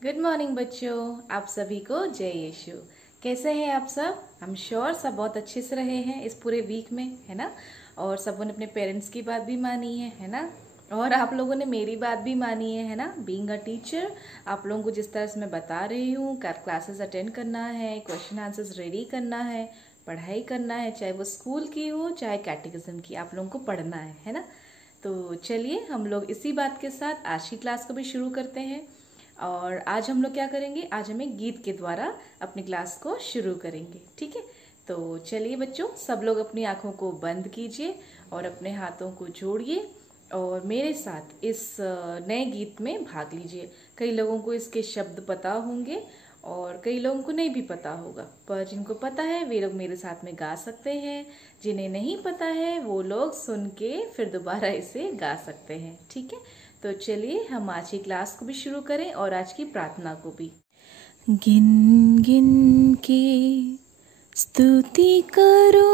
Good morning बच्चों, आप सभी को जय यीशु। कैसे हैं आप सब? हम श्योर सब बहुत अच्छे से रहे हैं इस पूरे वीक में, है ना। और सबों ने अपने पेरेंट्स की बात भी मानी है ना। और आप लोगों ने मेरी बात भी मानी है ना। बीइंग अ टीचर, आप लोगों को जिस तरह से मैं बता रही हूँ, क्लासेस अटेंड करना है, क्वेश्चन आंसर्स रेडी करना है, पढ़ाई करना है, चाहे वो स्कूल की हो चाहे कैटेकिज्म की, आप लोगों को पढ़ना है ना। तो चलिए हम लोग इसी बात के साथ आज की क्लास को भी शुरू करते हैं। और आज हम लोग क्या करेंगे, आज हमें गीत के द्वारा अपनी क्लास को शुरू करेंगे, ठीक है। तो चलिए बच्चों, सब लोग अपनी आंखों को बंद कीजिए और अपने हाथों को जोड़िए और मेरे साथ इस नए गीत में भाग लीजिए। कई लोगों को इसके शब्द पता होंगे और कई लोगों को नहीं भी पता होगा, पर जिनको पता है वे लोग मेरे साथ में गा सकते हैं। जिन्हें नहीं पता है वो लोग सुन के फिर दोबारा इसे गा सकते हैं, ठीक है। तो चलिए हम आज की क्लास को भी शुरू करें और आज की प्रार्थना को भी। गिन गिन के स्तुति करो,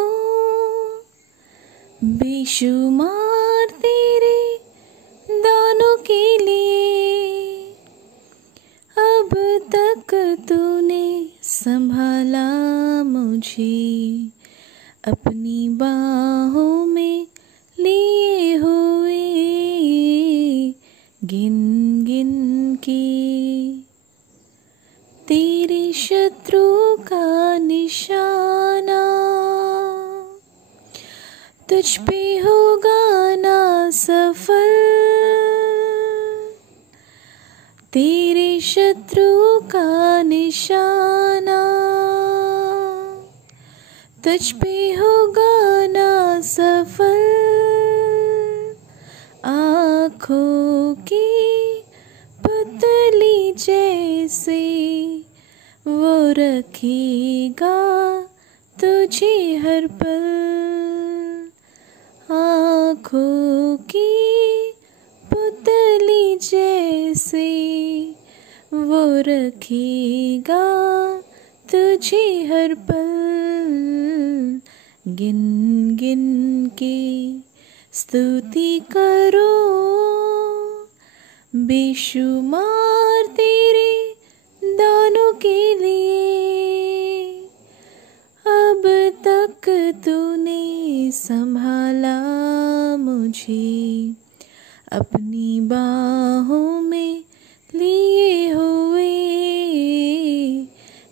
बेशुमार तेरे दानों के लिए। अब तक तूने संभाला मुझे, अपनी बाहों में लिए हुए। गिन गिन के तेरे शत्रु का निशाना, तुझ पे होगा ना सफल। तेरे शत्रु का निशाना, तुझ पे होगा ना सफल। आँखों की पुतली जैसे वो रखेगा तुझे हर पल। आँखों की पुतली जैसे वो रखेगा तुझे हर पल। गिन गिन के स्तुति करो, बेशुमार तेरे दानों के लिए। अब तक तूने संभाला मुझे, अपनी बाहों में लिए हुए।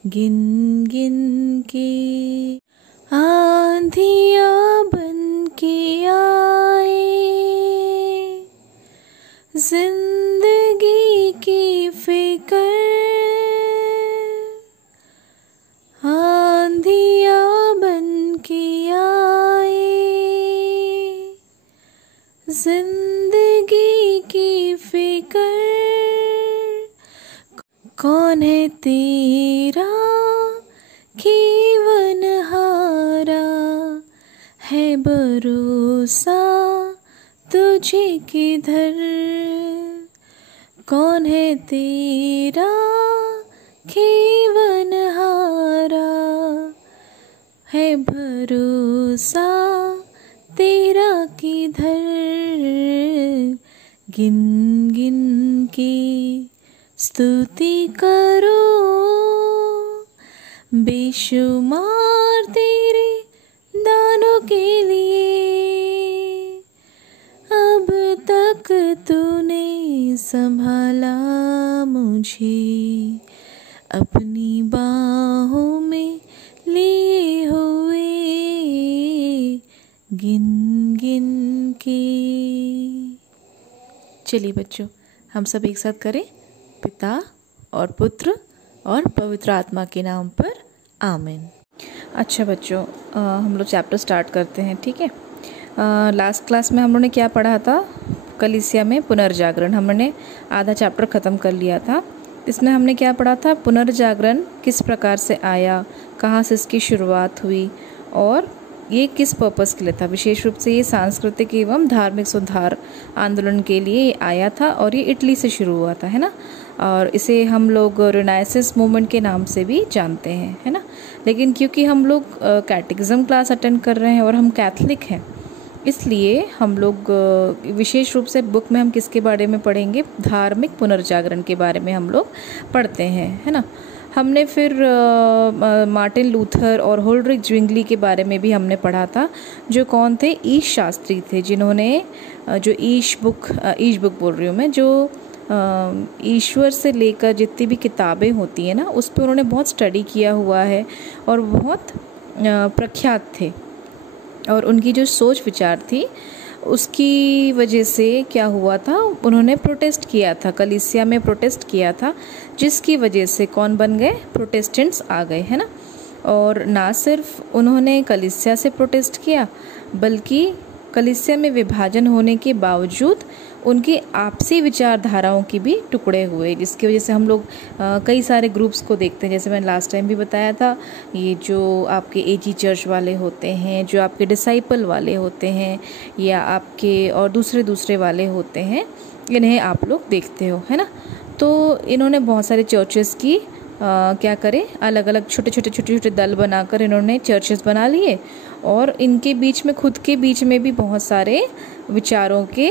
गिन गिन के आंधियाँ बन के आए, जिंदगी की फिक्र। आंधियाँ बन के आए, जिंदगी की फिक्र। कौन है तेरा जीवनहारा, है भरोसा तुझे किधर। कौन है तेरा जीवनहारा, है भरोसा तेरा किधर। गिन गिन के स्तुति करो, बेशुमार तेरे दानों के लिए। अब तक तूने संभाला मुझे, अपनी बाहों में लिए हुए। गिन गिन के। चलिए बच्चों, हम सब एक साथ करें। पिता और पुत्र और पवित्र आत्मा के नाम पर आमीन। अच्छा बच्चों, हम लोग चैप्टर स्टार्ट करते हैं, ठीक है। लास्ट क्लास में हम लोगों ने क्या पढ़ा था? कलीसिया में पुनर्जागरण। हमने आधा चैप्टर ख़त्म कर लिया था। इसमें हमने क्या पढ़ा था? पुनर्जागरण किस प्रकार से आया, कहाँ से इसकी शुरुआत हुई और ये किस पर्पस के लिए था। विशेष रूप से ये सांस्कृतिक एवं धार्मिक सुधार आंदोलन के लिए आया था और ये इटली से शुरू हुआ था, है ना। और इसे हम लोग रिनाइसेंस मूवमेंट के नाम से भी जानते हैं, है ना। लेकिन क्योंकि हम लोग कैटेकिज्म क्लास अटेंड कर रहे हैं और हम कैथलिक हैं, इसलिए हम लोग विशेष रूप से बुक में हम किसके बारे में पढ़ेंगे, धार्मिक पुनर्जागरण के बारे में हम लोग पढ़ते हैं, है ना। हमने फिर मार्टिन लूथर और होल्ड्रिक ज्विंगली के बारे में भी हमने पढ़ा था, जो कौन थे, ईश शास्त्री थे, जिन्होंने जो ईश बुक बोल रही हूँ मैं, जो ईश्वर से लेकर जितनी भी किताबें होती हैं ना, उस पर उन्होंने बहुत स्टडी किया हुआ है और बहुत प्रख्यात थे। और उनकी जो सोच विचार थी उसकी वजह से क्या हुआ था, उन्होंने प्रोटेस्ट किया था, कलीसिया में प्रोटेस्ट किया था, जिसकी वजह से कौन बन गए, प्रोटेस्टेंट्स आ गए, है ना। और ना सिर्फ उन्होंने कलीसिया से प्रोटेस्ट किया, बल्कि कलीसिया में विभाजन होने के बावजूद उनकी आपसी विचारधाराओं की भी टुकड़े हुए, जिसकी वजह से हम लोग कई सारे ग्रुप्स को देखते हैं। जैसे मैंने लास्ट टाइम भी बताया था, ये जो आपके एजी चर्च वाले होते हैं, जो आपके डिसाइपल वाले होते हैं, या आपके और दूसरे वाले होते हैं, इन्हें आप लोग देखते हो, है ना। तो इन्होंने बहुत सारे चर्चेस की क्या करे, अलग अलग छोटे छोटे दल बनाकर इन्होंने चर्चेस बना लिए, और इनके बीच में, खुद के बीच में भी बहुत सारे विचारों के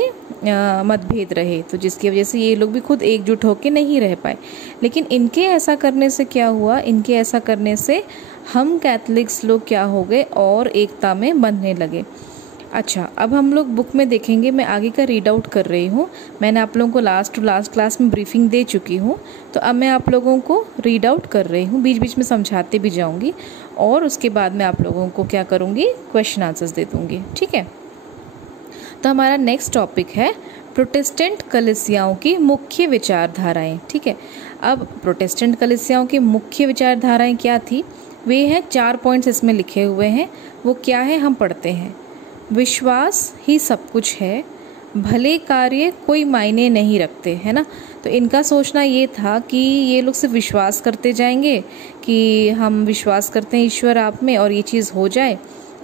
मतभेद रहे, तो जिसकी वजह से ये लोग भी खुद एकजुट होकर नहीं रह पाए। लेकिन इनके ऐसा करने से क्या हुआ, इनके ऐसा करने से हम कैथलिक्स लोग क्या हो गए, और एकता में बंधने लगे। अच्छा, अब हम लोग बुक में देखेंगे, मैं आगे का रीड आउट कर रही हूँ, मैंने आप लोगों को लास्ट क्लास में ब्रीफिंग दे चुकी हूँ, तो अब मैं आप लोगों को रीड आउट कर रही हूँ, बीच बीच में समझाते भी जाऊँगी, और उसके बाद मैं आप लोगों को क्या करूँगी, क्वेश्चन आंसर्स दे दूँगी, ठीक है। तो हमारा नेक्स्ट टॉपिक है प्रोटेस्टेंट कलीसियाओं की मुख्य विचारधाराएं, ठीक है। अब प्रोटेस्टेंट कलीसियाओं की मुख्य विचारधाराएं क्या थी, वे हैं 4 पॉइंट्स इसमें लिखे हुए हैं, वो क्या है हम पढ़ते हैं। विश्वास ही सब कुछ है, भले कार्य कोई मायने नहीं रखते, है ना। तो इनका सोचना ये था कि ये लोग सिर्फ विश्वास करते जाएंगे कि हम विश्वास करते हैं ईश्वर आप में, और ये चीज़ हो जाए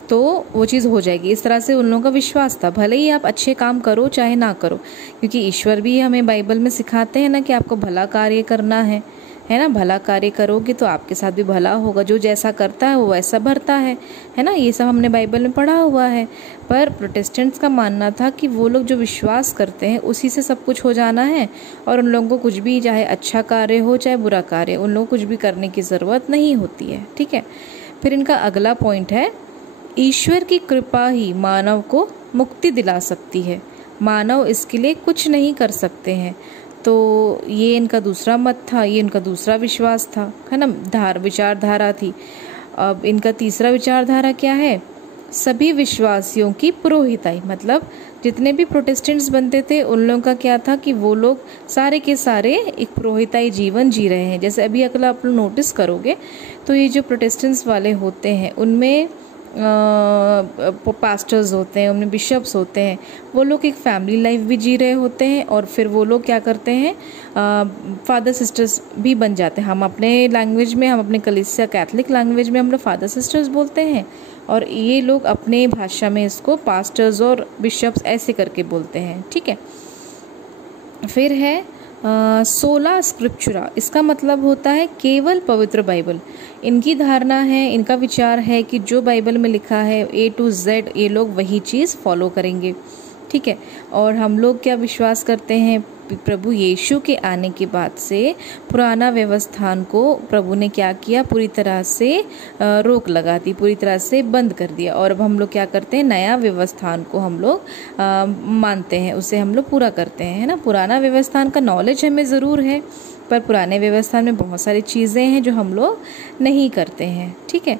तो वो चीज़ हो जाएगी, इस तरह से उन लोगों का विश्वास था। भले ही आप अच्छे काम करो चाहे ना करो, क्योंकि ईश्वर भी हमें बाइबल में सिखाते हैं ना कि आपको भला कार्य करना है ना। भला कार्य करोगे तो आपके साथ भी भला होगा, जो जैसा करता है वो वैसा भरता है ना। ये सब हमने बाइबल में पढ़ा हुआ है। पर प्रोटेस्टेंट्स का मानना था कि वो लोग जो विश्वास करते हैं उसी से सब कुछ हो जाना है, और उन लोगों को कुछ भी, चाहे अच्छा कार्य हो चाहे बुरा कार्य, उन लोगों को कुछ भी करने की ज़रूरत नहीं होती है, ठीक है। फिर इनका अगला पॉइंट है, ईश्वर की कृपा ही मानव को मुक्ति दिला सकती है, मानव इसके लिए कुछ नहीं कर सकते हैं। तो ये इनका दूसरा मत था, ये इनका दूसरा विश्वास था, है ना, विचारधारा थी। अब इनका तीसरा विचारधारा क्या है, सभी विश्वासियों की पुरोहिताई, मतलब जितने भी प्रोटेस्टेंट्स बनते थे उन लोगों का क्या था कि वो लोग सारे के सारे एक पुरोहिताई जीवन जी रहे हैं। जैसे अभी अगला आप लोग नोटिस करोगे तो ये जो प्रोटेस्टेंट्स वाले होते हैं उनमें पास्टर्स होते हैं, उनमें बिशप्स होते हैं, वो लोग एक फैमिली लाइफ भी जी रहे होते हैं, और फिर वो लोग क्या करते हैं, फादर सिस्टर्स भी बन जाते हैं। हम अपने लैंग्वेज में, हम अपने कलीसिया कैथलिक लैंग्वेज में हम लोग फादर सिस्टर्स बोलते हैं, और ये लोग अपने भाषा में इसको पास्टर्स और बिशप्स ऐसे करके बोलते हैं, ठीक है। फिर है 16 स्क्रिप्चुरा, इसका मतलब होता है केवल पवित्र बाइबल। इनकी धारणा है, इनका विचार है कि जो बाइबल में लिखा है A to Z ये लोग वही चीज़ फॉलो करेंगे, ठीक है। और हम लोग क्या विश्वास करते हैं, प्रभु यीशु के आने के बाद से पुराना व्यवस्थान को प्रभु ने क्या किया, पूरी तरह से रोक लगा दी, पूरी तरह से बंद कर दिया, और अब हम लोग क्या करते हैं, नया व्यवस्थान को हम लोग मानते हैं, उसे हम लोग पूरा करते हैं, है ना। पुराना व्यवस्थान का नॉलेज हमें ज़रूर है, पर पुराने व्यवस्थान में बहुत सारी चीज़ें हैं जो हम लोग नहीं करते हैं, ठीक है।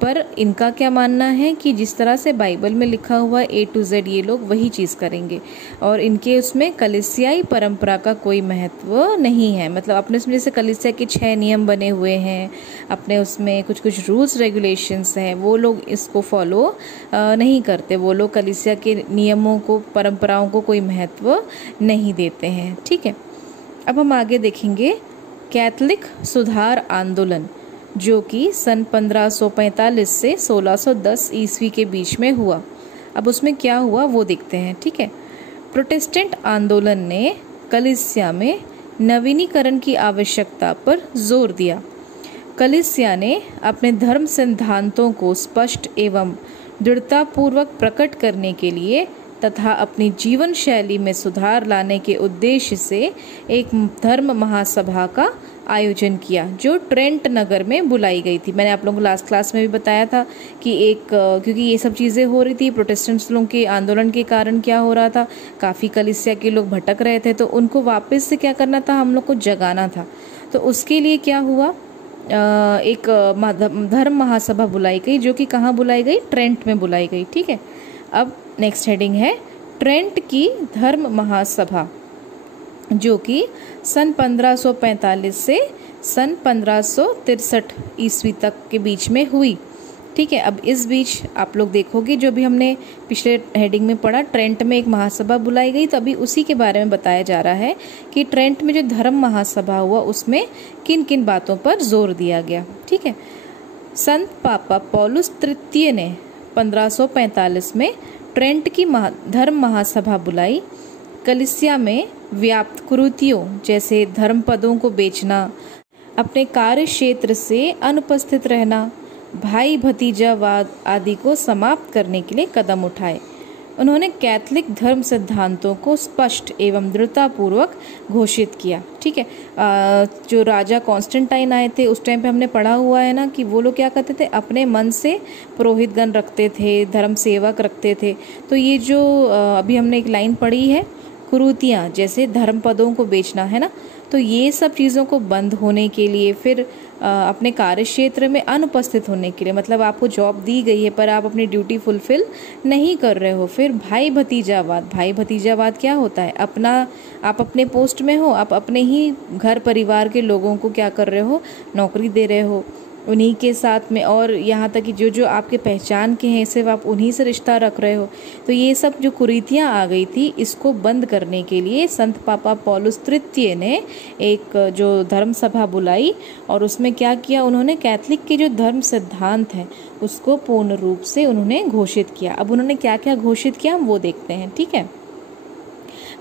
पर इनका क्या मानना है कि जिस तरह से बाइबल में लिखा हुआ A to Z ये लोग वही चीज़ करेंगे, और इनके उसमें कलीसियाई परंपरा का कोई महत्व नहीं है। मतलब अपने उसमें जैसे कलीसिया के 6 नियम बने हुए हैं, अपने उसमें कुछ कुछ रूल्स रेगुलेशंस हैं, वो लोग इसको फॉलो नहीं करते, वो लोग कलीसिया के नियमों को, परंपराओं को कोई महत्व नहीं देते हैं, ठीक है। अब हम आगे देखेंगे कैथलिक सुधार आंदोलन, जो कि सन 1545 से 1610 ईस्वी के बीच में हुआ। अब उसमें क्या हुआ वो देखते हैं, ठीक है। प्रोटेस्टेंट आंदोलन ने कलीसिया में नवीनीकरण की आवश्यकता पर जोर दिया। कलीसिया ने अपने धर्म सिद्धांतों को स्पष्ट एवं दृढ़तापूर्वक प्रकट करने के लिए तथा अपनी जीवन शैली में सुधार लाने के उद्देश्य से एक धर्म महासभा का आयोजन किया, जो ट्रेंट नगर में बुलाई गई थी। मैंने आप लोगों को लास्ट क्लास में भी बताया था कि क्योंकि ये सब चीज़ें हो रही थी, प्रोटेस्टेंट्स लोगों के आंदोलन के कारण क्या हो रहा था, काफ़ी कलीसिया के लोग भटक रहे थे, तो उनको वापस से क्या करना था, हम लोग को जगाना था। तो उसके लिए क्या हुआ, एक धर्म महासभा बुलाई गई, जो कि कहाँ बुलाई गई, ट्रेंट में बुलाई गई। ठीक है, अब नेक्स्ट हेडिंग है ट्रेंट की धर्म महासभा, जो कि सन 1545 से सन 1563 ईस्वी तक के बीच में हुई। ठीक है, अब इस बीच आप लोग देखोगे जो भी हमने पिछले हेडिंग में पढ़ा, ट्रेंट में एक महासभा बुलाई गई, तो अभी उसी के बारे में बताया जा रहा है कि ट्रेंट में जो धर्म महासभा हुआ उसमें किन किन बातों पर जोर दिया गया। ठीक है, संत पापा पौलुस तृतीय ने 1545 में ट्रेंट की धर्म महासभा बुलाई। कलीसिया में व्याप्त कुरीतियों जैसे धर्म पदों को बेचना, अपने कार्य क्षेत्र से अनुपस्थित रहना, भाई भतीजावाद आदि को समाप्त करने के लिए कदम उठाए। उन्होंने कैथोलिक धर्म सिद्धांतों को स्पष्ट एवं दृढ़तापूर्वक घोषित किया। ठीक है, जो राजा कॉन्स्टेंटाइन आए थे उस टाइम पे हमने पढ़ा हुआ है ना कि वो लोग क्या करते थे, अपने मन से पुरोहित गण रखते थे, धर्म सेवक रखते थे। तो ये जो अभी हमने एक लाइन पढ़ी है, कुरीतियाँ जैसे धर्म पदों को बेचना, है ना, तो ये सब चीज़ों को बंद होने के लिए, फिर अपने कार्य क्षेत्र में अनुपस्थित होने के लिए, मतलब आपको जॉब दी गई है पर आप अपनी ड्यूटी फुलफिल नहीं कर रहे हो। फिर भाई भतीजावाद क्या होता है, आप अपने पोस्ट में हो, आप अपने ही घर परिवार के लोगों को क्या कर रहे हो, नौकरी दे रहे हो उन्हीं के साथ में, और यहाँ तक कि जो आपके पहचान के हैं सिर्फ आप उन्हीं से रिश्ता रख रहे हो। तो ये सब जो कुरीतियाँ आ गई थी, इसको बंद करने के लिए संत पापा पौलुस तृतीय ने एक जो धर्म सभा बुलाई, और उसमें क्या किया, उन्होंने कैथोलिक के जो धर्म सिद्धांत हैं उसको पूर्ण रूप से उन्होंने घोषित किया। अब उन्होंने क्या क्या घोषित किया हम वो देखते हैं। ठीक है,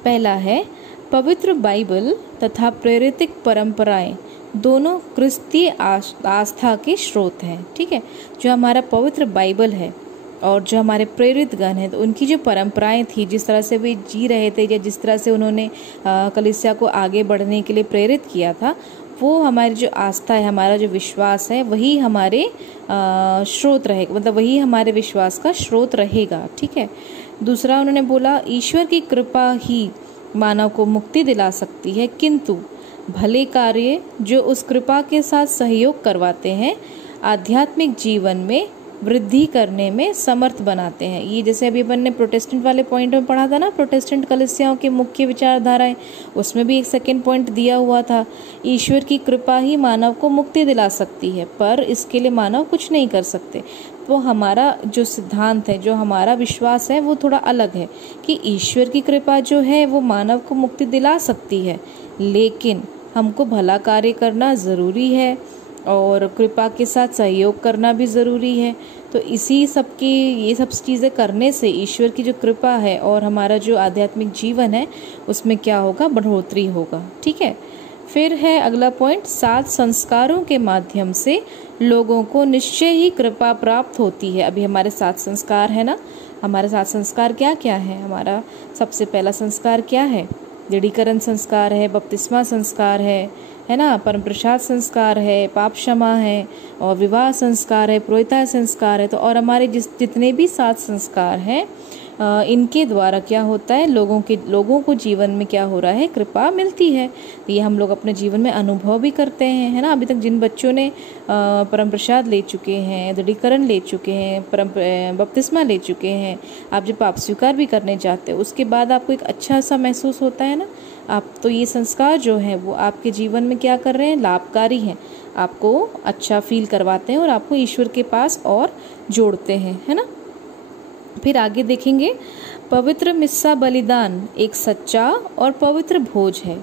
पहला है पवित्र बाइबल तथा प्रेरितिक परंपराएं दोनों क्रिस्तीय आस्था के स्रोत हैं। ठीक है, जो हमारा पवित्र बाइबल है और जो हमारे प्रेरित गण हैं, तो उनकी जो परंपराएं थी, जिस तरह से वे जी रहे थे या जिस तरह से उन्होंने कलीसिया को आगे बढ़ने के लिए प्रेरित किया था, वो हमारी जो आस्था है, हमारा जो विश्वास है, वही हमारे स्रोत रहेगा, मतलब वही हमारे विश्वास का स्रोत रहेगा। ठीक है, दूसरा उन्होंने बोला ईश्वर की कृपा ही मानव को मुक्ति दिला सकती है, किंतु भले कार्य जो उस कृपा के साथ सहयोग करवाते हैं आध्यात्मिक जीवन में वृद्धि करने में समर्थ बनाते हैं। ये जैसे अभी अपन ने प्रोटेस्टेंट वाले पॉइंट में पढ़ा था ना, प्रोटेस्टेंट कलीसियाओं के मुख्य विचारधाराएं, उसमें भी एक सेकंड पॉइंट दिया हुआ था, ईश्वर की कृपा ही मानव को मुक्ति दिला सकती है, पर इसके लिए मानव कुछ नहीं कर सकते। तो हमारा जो सिद्धांत है, जो हमारा विश्वास है, वो थोड़ा अलग है कि ईश्वर की कृपा जो है वो मानव को मुक्ति दिला सकती है, लेकिन हमको भला कार्य करना ज़रूरी है और कृपा के साथ सहयोग करना भी ज़रूरी है। तो इसी सब की ये सब चीज़ें करने से ईश्वर की जो कृपा है और हमारा जो आध्यात्मिक जीवन है उसमें क्या होगा, बढ़ोतरी होगा। ठीक है, फिर है अगला पॉइंट, 7 संस्कारों के माध्यम से लोगों को निश्चय ही कृपा प्राप्त होती है। अभी हमारे 7 संस्कार है ना, हमारे 7 संस्कार क्या क्या है, हमारा सबसे पहला संस्कार क्या है, दृढ़ीकरण संस्कार है, बपतिस्मा संस्कार है ना, परम प्रसाद संस्कार है, पाप क्षमा है, और विवाह संस्कार है, पुरोहिता संस्कार है। तो और हमारे जितने भी 7 संस्कार हैं, इनके द्वारा क्या होता है, लोगों को जीवन में क्या हो रहा है, कृपा मिलती है। ये हम लोग अपने जीवन में अनुभव भी करते हैं, है ना। अभी तक जिन बच्चों ने परम प्रसाद ले चुके हैं, दृढ़ीकरण ले चुके हैं, बपतिस्मा ले चुके हैं, आप जब पाप स्वीकार भी करने जाते हो उसके बाद आपको एक अच्छा सा महसूस होता है ना, आप तो ये संस्कार जो है वो आपके जीवन में क्या कर रहे हैं, लाभकारी हैं, आपको अच्छा फील करवाते हैं और आपको ईश्वर के पास और जोड़ते हैं, है ना। फिर आगे देखेंगे, पवित्र मिस्सा बलिदान एक सच्चा और पवित्र भोज है।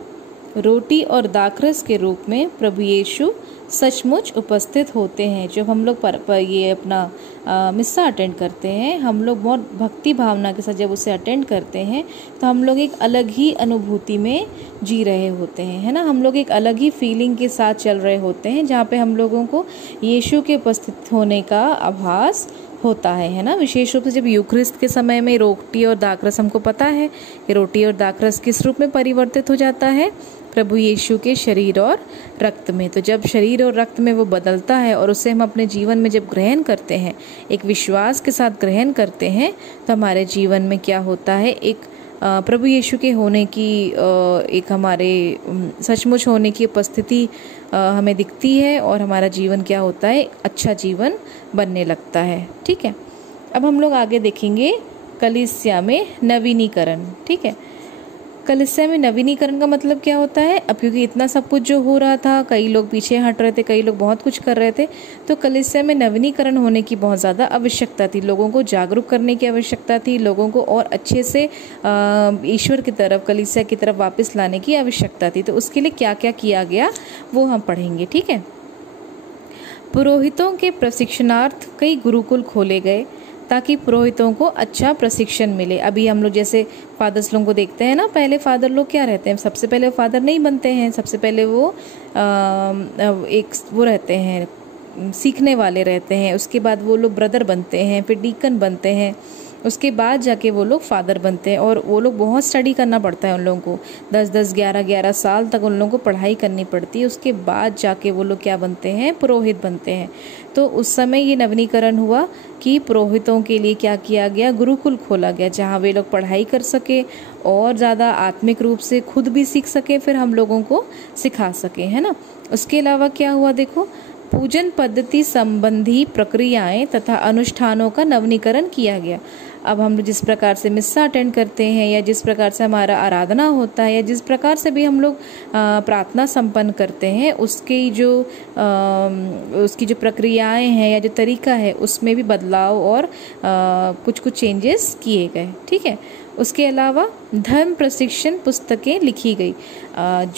रोटी और दाखरस के रूप में प्रभु यीशु सचमुच उपस्थित होते हैं। जब हम लोग ये अपना मिस्सा अटेंड करते हैं, हम लोग बहुत भक्ति भावना के साथ जब उसे अटेंड करते हैं तो हम लोग एक अलग ही अनुभूति में जी रहे होते हैं, है ना। हम लोग एक अलग ही फीलिंग के साथ चल रहे होते हैं, जहाँ पे हम लोगों को यीशु के उपस्थित होने का आभास होता है ना। विशेष रूप से जब यूक्रिस्ट के समय में रोटी और दाखरस, हमको पता है कि रोटी और दाखरस किस रूप में परिवर्तित हो जाता है, प्रभु यीशु के शरीर और रक्त में। तो जब शरीर और रक्त में वो बदलता है और उसे हम अपने जीवन में जब ग्रहण करते हैं, एक विश्वास के साथ ग्रहण करते हैं, तो हमारे जीवन में क्या होता है, एक प्रभु यीशु के होने की, एक हमारे सचमुच होने की उपस्थिति हमें दिखती है और हमारा जीवन क्या होता है, अच्छा जीवन बनने लगता है। ठीक है, अब हम लोग आगे देखेंगे कलीसिया में नवीनीकरण। ठीक है, कलीसिया में नवीनीकरण का मतलब क्या होता है। अब क्योंकि इतना सब कुछ जो हो रहा था, कई लोग पीछे हट रहे थे, कई लोग बहुत कुछ कर रहे थे, तो कलीसिया में नवीनीकरण होने की बहुत ज़्यादा आवश्यकता थी। लोगों को जागरूक करने की आवश्यकता थी, लोगों को और अच्छे से ईश्वर की तरफ, कलीसिया की तरफ वापस लाने की आवश्यकता थी। तो उसके लिए क्या क्या किया गया वो हम पढ़ेंगे। ठीक है, पुरोहितों के प्रशिक्षणार्थ कई गुरुकुल खोले गए ताकि पुरोहितों को अच्छा प्रशिक्षण मिले। अभी हम लोग जैसे फादर्स लोगों को देखते हैं ना, पहले फादर लोग क्या रहते हैं, सबसे पहले फादर नहीं बनते हैं, सबसे पहले वो एक वो रहते हैं, सीखने वाले रहते हैं, उसके बाद वो लोग ब्रदर बनते हैं, फिर डीकन बनते हैं, उसके बाद जाके वो लोग फादर बनते हैं। और वो लोग बहुत स्टडी करना पड़ता है उन लोगों को, 10-10, 11-11 साल तक उन लोगों को पढ़ाई करनी पड़ती है। उसके बाद जाके वो लोग क्या बनते हैं, पुरोहित बनते हैं। तो उस समय ये नवीनीकरण हुआ कि पुरोहितों के लिए क्या किया गया, गुरुकुल खोला गया, जहाँ वे लोग पढ़ाई कर सके और ज़्यादा आत्मिक रूप से खुद भी सीख सके, फिर हम लोगों को सिखा सके, है ना। उसके अलावा क्या हुआ, देखो, पूजन पद्धति संबंधी प्रक्रियाएं तथा अनुष्ठानों का नवीनीकरण किया गया। अब हम जिस प्रकार से मिस्सा अटेंड करते हैं, या जिस प्रकार से हमारा आराधना होता है, या जिस प्रकार से भी हम लोग प्रार्थना संपन्न करते हैं, उसकी जो प्रक्रियाएं हैं या जो तरीका है, उसमें भी बदलाव और कुछ कुछ चेंजेस किए गए। ठीक है, उसके अलावा धर्म प्रशिक्षण पुस्तकें लिखी गई।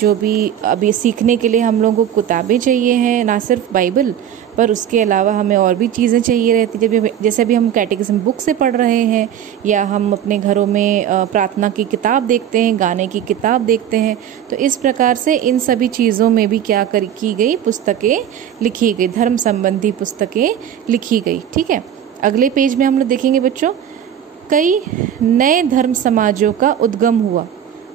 जो भी अभी सीखने के लिए हम लोगों को किताबें चाहिए हैं, ना सिर्फ बाइबल, पर उसके अलावा हमें और भी चीज़ें चाहिए रहती जब जैसे भी हम कैटेकिज्म बुक से पढ़ रहे हैं, या हम अपने घरों में प्रार्थना की किताब देखते हैं, गाने की किताब देखते हैं। तो इस प्रकार से इन सभी चीज़ों में भी क्या की गई, पुस्तकें लिखी गई, धर्म संबंधी पुस्तकें लिखी गई। ठीक है, अगले पेज में हम लोग देखेंगे बच्चों, कई नए धर्म समाजों का उद्गम हुआ,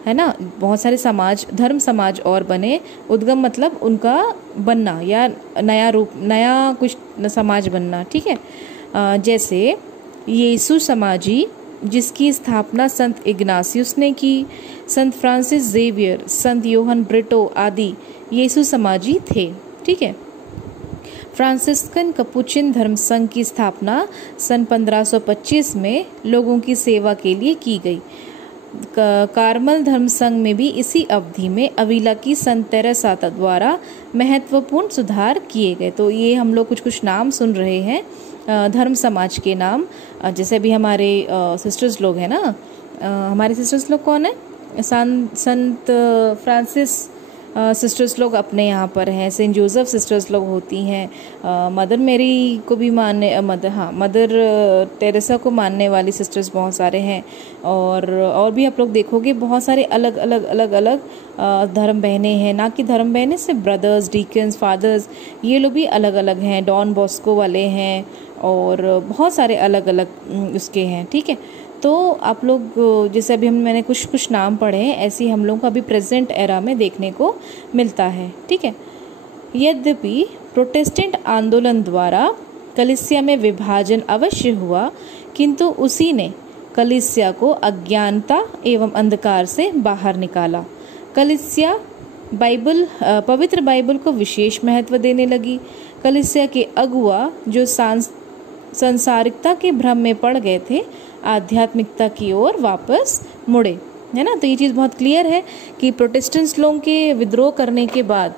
है ना। बहुत सारे समाज, धर्म समाज और बने। उद्गम मतलब उनका बनना या नया रूप, नया कुछ समाज बनना। ठीक है, जैसे यीशु समाजी, जिसकी स्थापना संत इग्नासियस ने की, संत फ्रांसिस जेवियर, संत योहन ब्रिटो आदि यीशु समाजी थे। ठीक है, फ्रांसिस्कन कपुचिन धर्म संघ की स्थापना सन 1525 में लोगों की सेवा के लिए की गई। कार्मल धर्म संघ में भी इसी अवधि में अविला की संत तेरेसा द्वारा महत्वपूर्ण सुधार किए गए। तो ये हम लोग कुछ कुछ नाम सुन रहे हैं धर्म समाज के नाम। जैसे भी हमारे सिस्टर्स लोग हैं ना, हमारे सिस्टर्स लोग कौन है, संत फ्रांसिस सिस्टर्स लोग अपने यहाँ पर हैं, सेंट जोसेफ सिस्टर्स लोग होती हैं, मदर मेरी को भी मानने, मदर टेरेसा को मानने वाली सिस्टर्स बहुत सारे हैं। और भी आप लोग देखोगे बहुत सारे अलग अलग धर्म बहनें हैं, ना कि धर्म बहनें सिर्फ ब्रदर्स, डीकन्स, फादर्स, ये लोग भी अलग अलग हैं, डॉन बॉस्को वाले हैं, और बहुत सारे अलग अलग उसके हैं। ठीक है, तो आप लोग जैसे अभी मैंने कुछ नाम पढ़े हैं, ऐसे ही हम लोग को अभी प्रेजेंट एरा में देखने को मिलता है। ठीक है, यद्यपि प्रोटेस्टेंट आंदोलन द्वारा कलीसिया में विभाजन अवश्य हुआ, किंतु उसी ने कलीसिया को अज्ञानता एवं अंधकार से बाहर निकाला। कलीसिया पवित्र बाइबल को विशेष महत्व देने लगी। कलीसिया के अगुआ जो सांसारिकता के भ्रम में पड़ गए थे, आध्यात्मिकता की ओर वापस मुड़े, है ना। तो ये चीज़ बहुत क्लियर है कि प्रोटेस्टेंट्स लोगों के विद्रोह करने के बाद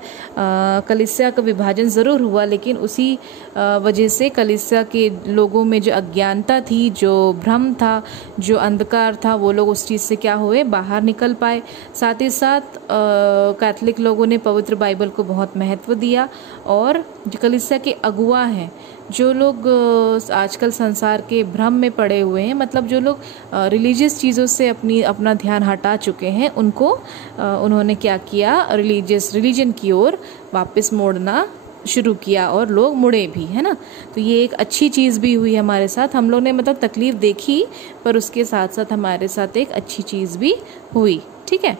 कलीसिया का विभाजन ज़रूर हुआ, लेकिन उसी वजह से कलीसिया के लोगों में जो अज्ञानता थी, जो भ्रम था, जो अंधकार था, वो लोग उस चीज़ से क्या हुए, बाहर निकल पाए। साथ ही साथ कैथलिक लोगों ने पवित्र बाइबल को बहुत महत्व दिया, और जो कलीसिया के अगुआ हैं, जो लोग आजकल संसार के भ्रम में पड़े हुए हैं, मतलब जो लोग रिलीजियस चीज़ों से अपना ध्यान हटा चुके हैं, उनको उन्होंने क्या किया, रिलीजन की ओर वापस मोड़ना शुरू किया और लोग मुड़े भी, है ना। तो ये एक अच्छी चीज़ भी हुई हमारे साथ, हम लोग ने मतलब तकलीफ देखी पर उसके साथ साथ हमारे साथ एक अच्छी चीज़ भी हुई। ठीक है,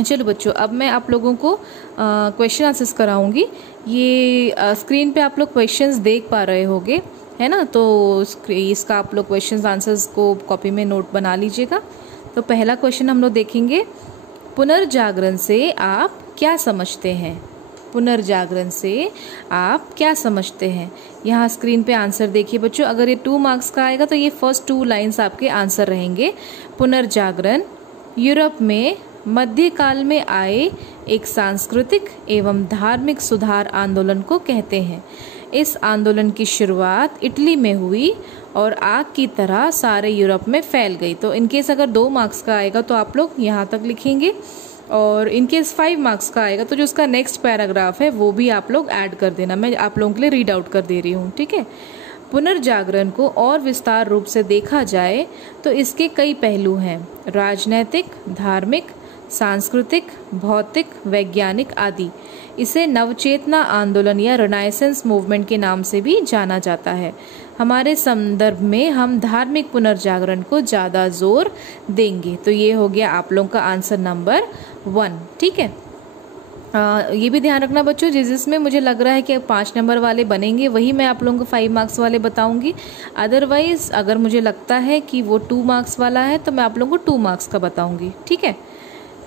चलो बच्चों, अब मैं आप लोगों को क्वेश्चन आंसर्स कराऊंगी। ये स्क्रीन पे आप लोग क्वेश्चंस देख पा रहे होंगे, है ना। तो इसका आप लोग क्वेश्चंस आंसर्स को कॉपी में नोट बना लीजिएगा। तो पहला क्वेश्चन हम लोग देखेंगे, पुनर्जागरण से आप क्या समझते हैं। पुनर्जागरण से आप क्या समझते हैं। यहाँ स्क्रीन पे आंसर देखिए बच्चों, अगर ये 2 मार्क्स का आएगा तो ये फर्स्ट 2 लाइन्स आपके आंसर रहेंगे। पुनर्जागरण यूरोप में मध्यकाल में आए एक सांस्कृतिक एवं धार्मिक सुधार आंदोलन को कहते हैं। इस आंदोलन की शुरुआत इटली में हुई और आग की तरह सारे यूरोप में फैल गई। तो इनकेस अगर 2 मार्क्स का आएगा तो आप लोग यहाँ तक लिखेंगे, और इनकेस 5 मार्क्स का आएगा तो जो उसका नेक्स्ट पैराग्राफ है वो भी आप लोग ऐड कर देना। मैं आप लोगों के लिए रीड आउट कर दे रही हूँ, ठीक है। पुनर्जागरण को और विस्तार रूप से देखा जाए तो इसके कई पहलू हैं, राजनैतिक, धार्मिक, सांस्कृतिक, भौतिक, वैज्ञानिक आदि। इसे नवचेतना आंदोलन या रेनाइसेंस मूवमेंट के नाम से भी जाना जाता है। हमारे संदर्भ में हम धार्मिक पुनर्जागरण को ज़्यादा जोर देंगे। तो ये हो गया आप लोगों का आंसर नंबर 1, ठीक है। ये भी ध्यान रखना बच्चों, जिसमें मुझे लग रहा है कि 5 नंबर वाले बनेंगे वही मैं आप लोगों को 5 मार्क्स वाले बताऊंगी। अदरवाइज अगर मुझे लगता है कि वो 2 मार्क्स वाला है तो मैं आप लोगों को 2 मार्क्स का बताऊंगी, ठीक है।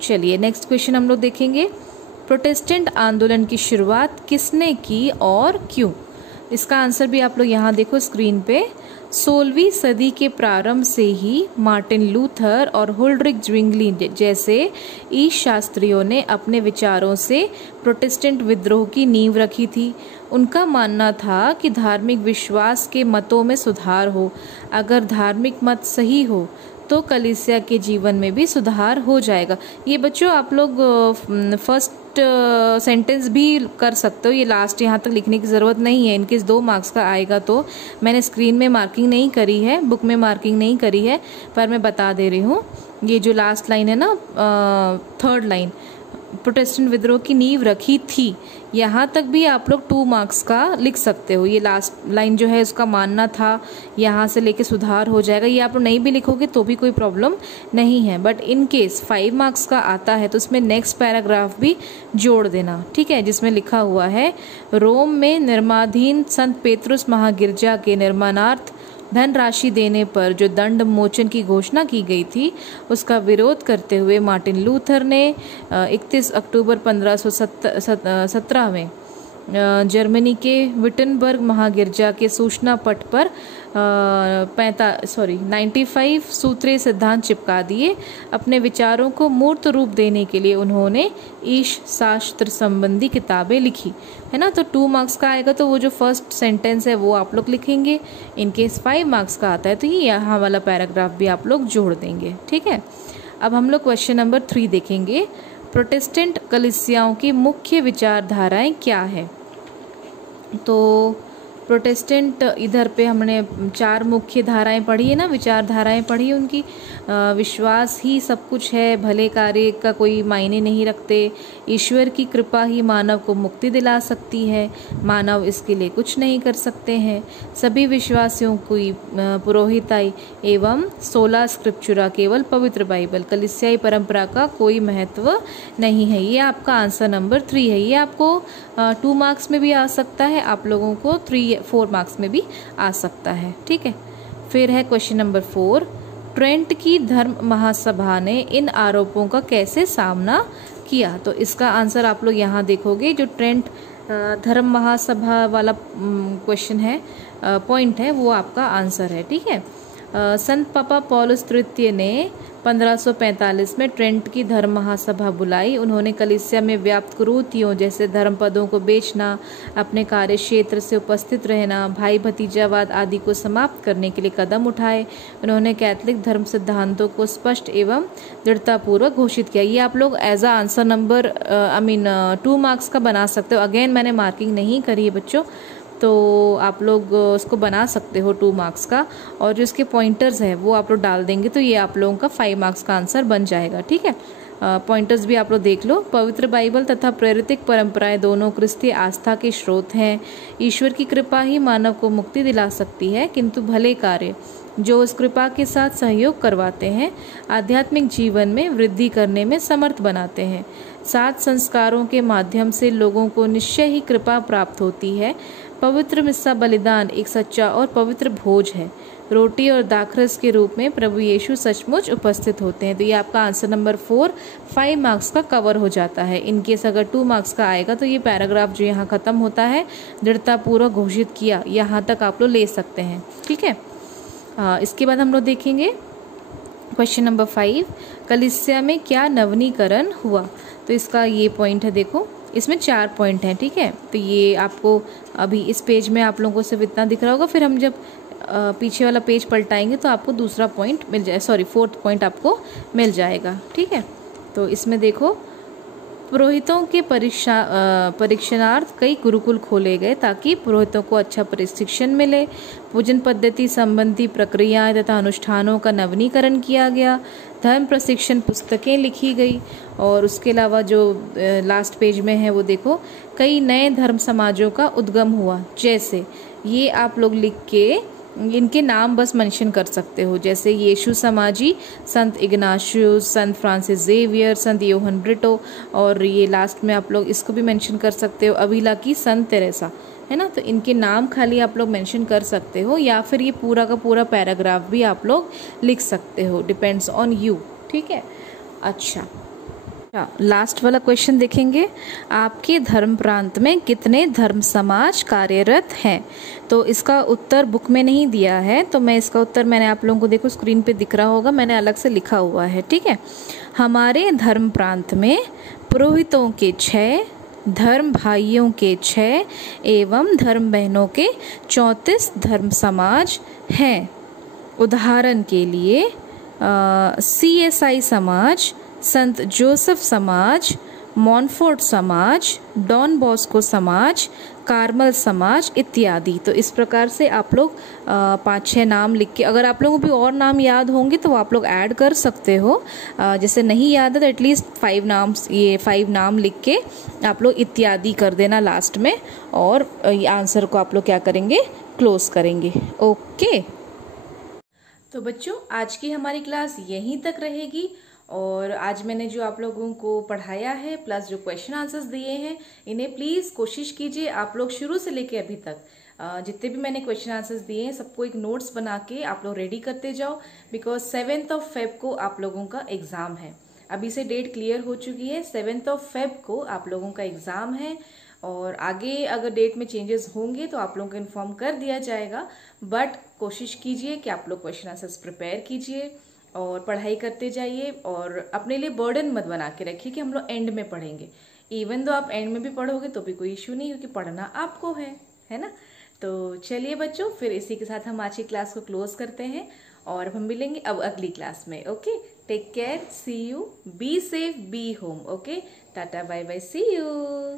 चलिए नेक्स्ट क्वेश्चन हम लोग देखेंगे, प्रोटेस्टेंट आंदोलन की शुरुआत किसने की और क्यों। इसका आंसर भी आप लोग यहाँ देखो स्क्रीन पे। 16वीं सदी के प्रारंभ से ही मार्टिन लूथर और हुल्ड्रिक ज्विंगली जैसे ईश शास्त्रियों ने अपने विचारों से प्रोटेस्टेंट विद्रोह की नींव रखी थी। उनका मानना था कि धार्मिक विश्वास के मतों में सुधार हो, अगर धार्मिक मत सही हो तो कलीसिया के जीवन में भी सुधार हो जाएगा। ये बच्चों आप लोग फर्स्ट सेंटेंस भी कर सकते हो, ये लास्ट यहाँ तक लिखने की ज़रूरत नहीं है। इनकेस 2 मार्क्स का आएगा तो मैंने स्क्रीन में मार्किंग नहीं करी है, बुक में मार्किंग नहीं करी है, पर मैं बता दे रही हूँ। ये जो लास्ट लाइन है ना, 3rd लाइन, प्रोटेस्टेंट विद्रोह की नींव रखी थी, यहाँ तक भी आप लोग 2 मार्क्स का लिख सकते हो। ये लास्ट लाइन जो है उसका मानना था, यहाँ से लेके सुधार हो जाएगा, ये आप लोग नहीं भी लिखोगे तो भी कोई प्रॉब्लम नहीं है। बट इन केस 5 मार्क्स का आता है तो उसमें नेक्स्ट पैराग्राफ भी जोड़ देना, ठीक है, जिसमें लिखा हुआ है, रोम में निर्माणाधीन संत पेत्रुस महागिरजा के निर्माणार्थ धनराशि देने पर जो दंड मोचन की घोषणा की गई थी उसका विरोध करते हुए मार्टिन लूथर ने 31 अक्टूबर 1517 में जर्मनी के विटनबर्ग महागिरजा के सूचना पट पर 95 सूत्रीय सिद्धांत चिपका दिए। अपने विचारों को मूर्त रूप देने के लिए उन्होंने ईश शास्त्र संबंधी किताबें लिखी, है ना। तो 2 मार्क्स का आएगा तो वो जो फर्स्ट सेंटेंस है वो आप लोग लिखेंगे। इनकेस 5 मार्क्स का आता है तो ये यहाँ वाला पैराग्राफ भी आप लोग जोड़ देंगे, ठीक है। अब हम लोग क्वेश्चन नंबर 3 देखेंगे, प्रोटेस्टेंट कलीसियाओं की मुख्य विचारधाराएं क्या है। तो प्रोटेस्टेंट इधर पे हमने 4 मुख्य धाराएं पढ़ी है ना, विचारधाराएं पढ़ी उनकी। विश्वास ही सब कुछ है, भले कार्य का कोई मायने नहीं रखते, ईश्वर की कृपा ही मानव को मुक्ति दिला सकती है, मानव इसके लिए कुछ नहीं कर सकते हैं, सभी विश्वासियों की पुरोहिताई एवं 16 स्क्रिप्चुरा केवल पवित्र बाइबल, कलीसियाई परंपरा का कोई महत्व नहीं है। ये आपका आंसर नंबर 3 है। ये आपको 2 मार्क्स में भी आ सकता है, आप लोगों को 4 मार्क्स में भी आ सकता है, ठीक है। फिर है क्वेश्चन नंबर 4, ट्रेंट की धर्म महासभा ने इन आरोपों का कैसे सामना किया। तो इसका आंसर आप लोग यहाँ देखोगे, जो ट्रेंट धर्म महासभा वाला क्वेश्चन है, पॉइंट है, वो आपका आंसर है, ठीक है। संत पापा पौलुस तृतीय ने 1545 में ट्रेंट की धर्म महासभा बुलाई। उन्होंने कलीसिया में व्याप्त कुरीतियों जैसे धर्म पदों को बेचना, अपने कार्य क्षेत्र से उपस्थित रहना, भाई भतीजावाद आदि को समाप्त करने के लिए कदम उठाए। उन्होंने कैथोलिक धर्म सिद्धांतों को स्पष्ट एवं दृढ़तापूर्वक घोषित किया। ये आप लोग as a answer number 2 marks का बना सकते हो। अगेन मैंने मार्किंग नहीं करी है बच्चों, तो आप लोग उसको बना सकते हो 2 मार्क्स का, और जो इसके पॉइंटर्स है वो आप लोग डाल देंगे तो ये आप लोगों का 5 मार्क्स का आंसर बन जाएगा, ठीक है। पॉइंटर्स भी आप लोग देख लो। पवित्र बाइबल तथा प्रेरित परंपराएं दोनों क्रिस्तीय आस्था के स्रोत हैं। ईश्वर की कृपा ही मानव को मुक्ति दिला सकती है, किंतु भले कार्य जो उस कृपा के साथ सहयोग करवाते हैं आध्यात्मिक जीवन में वृद्धि करने में समर्थ बनाते हैं। 7 संस्कारों के माध्यम से लोगों को निश्चय ही कृपा प्राप्त होती है। पवित्र मिस्सा बलिदान एक सच्चा और पवित्र भोज है। रोटी और दाखरस के रूप में प्रभु यीशु सचमुच उपस्थित होते हैं। तो ये आपका आंसर नंबर 4 5 मार्क्स का कवर हो जाता है। इनकेस अगर 2 मार्क्स का आएगा तो ये पैराग्राफ जो यहाँ खत्म होता है, दृढ़तापूर्वक घोषित किया, यहाँ तक आप लोग ले सकते हैं। ठीक है, इसके बाद हम लोग देखेंगे क्वेश्चन नंबर 5, कलीसिया में क्या नवीनीकरण हुआ। तो इसका ये पॉइंट है, देखो इसमें 4 पॉइंट हैं। ठीक है, तो ये आपको अभी इस पेज में आप लोगों को सिर्फ इतना दिख रहा होगा, फिर हम जब पीछे वाला पेज पलटाएंगे तो आपको दूसरा पॉइंट मिल जाए, सॉरी 4th पॉइंट आपको मिल जाएगा। ठीक है, तो इसमें देखो पुरोहितों के परीक्षणार्थ कई गुरुकुल खोले गए ताकि पुरोहितों को अच्छा प्रशिक्षण मिले। पूजन पद्धति संबंधी प्रक्रियाएं तथा अनुष्ठानों का नवीनीकरण किया गया। धर्म प्रशिक्षण पुस्तकें लिखी गई। और उसके अलावा जो लास्ट पेज में है वो देखो, कई नए धर्म समाजों का उद्गम हुआ। जैसे ये आप लोग लिख के इनके नाम बस मेंशन कर सकते हो, जैसे यीशु समाजी, संत इग्नाशियस, संत फ्रांसिस जेवियर, संत योहन ब्रिटो, और ये लास्ट में आप लोग इसको भी मेंशन कर सकते हो, अविला की संत तेरेसा, है ना। तो इनके नाम खाली आप लोग मेंशन कर सकते हो, या फिर ये पूरा का पूरा पैराग्राफ भी आप लोग लिख सकते हो, डिपेंड्स ऑन यू। ठीक है, अच्छा लास्ट वाला क्वेश्चन देखेंगे, आपके धर्म प्रांत में कितने धर्म समाज कार्यरत हैं। तो इसका उत्तर बुक में नहीं दिया है, तो मैं इसका उत्तर मैंने आप लोगों को देखो स्क्रीन पे दिख रहा होगा, मैंने अलग से लिखा हुआ है। ठीक है, हमारे धर्म प्रांत में पुरोहितों के 6, धर्म भाइयों के 6 एवं धर्म बहनों के 34 धर्म समाज हैं। उदाहरण के लिए CSI समाज, संत जोसेफ समाज, मॉनफोर्ट समाज, डॉन बॉस्को समाज, कार्मल समाज इत्यादि। तो इस प्रकार से आप लोग 5-6 नाम लिख के, अगर आप लोगों को भी और नाम याद होंगे तो आप लोग ऐड कर सकते हो। जैसे नहीं याद है तो एटलीस्ट 5 नाम लिख के आप लोग इत्यादि कर देना लास्ट में, और आंसर को आप लोग क्या करेंगे, क्लोज करेंगे। ओके, तो बच्चों आज की हमारी क्लास यहीं तक रहेगी। और आज मैंने जो आप लोगों को पढ़ाया है प्लस जो क्वेश्चन आंसर्स दिए हैं, इन्हें प्लीज़ कोशिश कीजिए आप लोग शुरू से लेके अभी तक जितने भी मैंने क्वेश्चन आंसर्स दिए हैं सबको एक नोट्स बना के आप लोग रेडी करते जाओ, बिकॉज 7 फेब को आप लोगों का एग्ज़ाम है। अभी से डेट क्लियर हो चुकी है, 7 फेब को आप लोगों का एग्ज़ाम है। और आगे अगर डेट में चेंजेस होंगे तो आप लोगों को इन्फॉर्म कर दिया जाएगा, बट कोशिश कीजिए कि आप लोग क्वेश्चन आंसर्स प्रिपेयर कीजिए और पढ़ाई करते जाइए, और अपने लिए बर्डन मत बना के रखिए कि हम लोग एंड में पढ़ेंगे। इवन दो आप एंड में भी पढ़ोगे तो भी कोई इश्यू नहीं, क्योंकि पढ़ना आपको है ना। तो चलिए बच्चों, फिर इसी के साथ हम आज की क्लास को क्लोज करते हैं और हम मिलेंगे अब अगली क्लास में। Okay, take care, see you, be safe, be home. Okay, tata bye bye, see you.